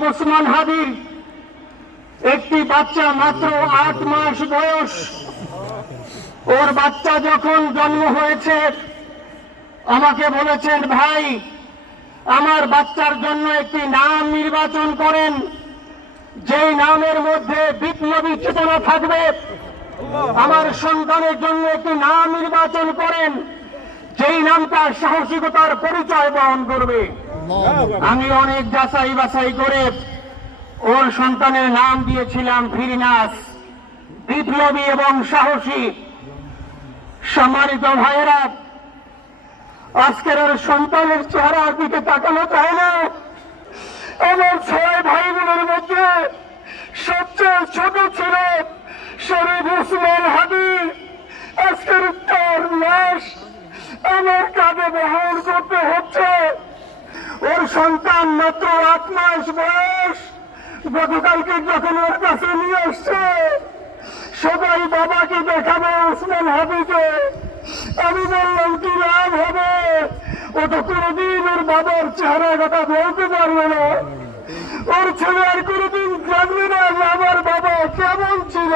শরীফ ওসমান হাদি একটি বাচ্চা, মাত্র 8 মাস বয়স। ওর বাচ্চা যখন জন্ম হয়েছে আমাকে বলেছেন, ভাই আমার বাচ্চার জন্য একটি নাম নির্বাচন করেন, যেই নামের মধ্যে বিপ্লবী চেতনা থাকবে। আমার সন্তানের জন্য একটি নাম নির্বাচন করেন, যেই নামটা সাহসিকতার পরিচয় বহন করবে। আমি অনেক যাচাই বাছাই করে ওর সন্তানের নাম দিয়েছিলাম ফিরনাস, বিপ্লবী এবং সাহসী। সম্মানিত ভাইয়েরা, আজকের ওর সন্তানের চেহারার দিকে তাকানো যায় না। আমার 6 ভাই বোনের মধ্যে সবচেয়ে ছোট ছিল শরীফ ওসমান হাদি। আজকের তার লাশ আমার কাঁধে বহন করতে হচ্ছে। ওর সন্তান মাত্র 8 মাস বয়স। গতকালকে যখন ওর কাছে নিয়ে আসছে, সবাই বাবাকে দেখাবে ওসমান হাদিকে। আমি বললাম কি লাভ হবে, ও তো কোনোদিন ওর বাবার চেহারা কথা বলতে পারবে না। ওর ছেলে আর কোনোদিন জানবে না যে আমার বাবা কেমন ছিল।